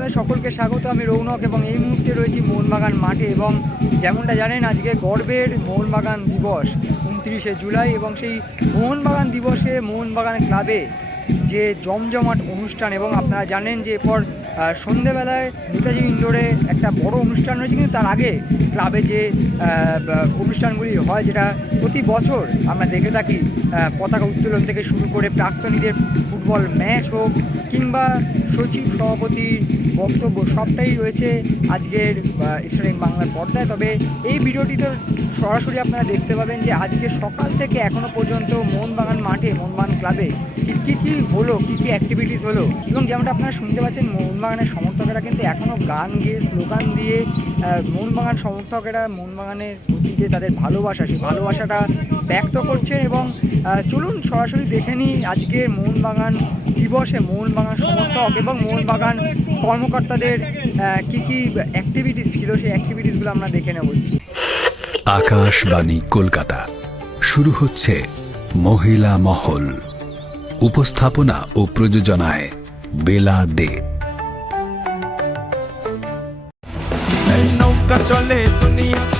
আপনাদের সকলকে স্বাগত। আমি রৌনক এবং এই মুহূর্তে রয়েছি মোহনবাগান মাঠে এবং যেমনটা জানেন, আজকে গর্বের মোহনবাগান দিবস। উনত্রিশে জুলাই এবং সেই মোহনবাগান দিবসে মোহনবাগান ক্লাবে যে জমজমাট অনুষ্ঠান এবং আপনারা জানেন যে এরপর সন্ধেবেলায় নেতাজি ইন্ডোরে একটা বড় অনুষ্ঠান রয়েছে কিন্তু তার আগে ক্লাবে যে অনুষ্ঠানগুলি হয় যেটা প্রতি বছর আমরা দেখে থাকি পতাকা উত্তোলন থেকে শুরু করে প্রাক্তনীদের ফুটবল ম্যাচ হোক কিংবা সচিব সভাপতির বক্তব্য সবটাই রয়েছে আজকের এক্সট্রিম বাংলার পর্দায়। তবে এই ভিডিওটিতে সরাসরি আপনারা দেখতে পাবেন যে আজকে সকাল থেকে এখনও পর্যন্ত মোহনবাগান মাঠে, মোহনবাগান ক্লাবে কি কি হলো, কি কি অ্যাক্টিভিটিস হলো? এবং যেমনটা আপনারা শুনতে পাচ্ছেন, মোহনবাগানের সমর্থকেরা কিন্তু এখনও গান গেয়ে স্লোগান দিয়ে মোহনবাগান সমর্থকেরা মোহনবাগানের প্রতি যে তাদের ভালোবাসা, সেই ভালোবাসাটা ব্যক্ত করছেন এবং চলুন সরাসরি দেখে নিই আজকের মোহনবাগান দিবসে মোহনবাগান সমর্থক এবং মোহনবাগান কর্মকর্তাদের কি কি অ্যাক্টিভিটিস ছিল, সেই অ্যাক্টিভিটিসগুলো আমরা দেখে নেব। আকাশবাণী কলকাতা। শুরু হচ্ছে মহিলা মহল। উপস্থাপনা ও প্রযোজনায় বেলা দে। নৌকা চলে দুনিয়া।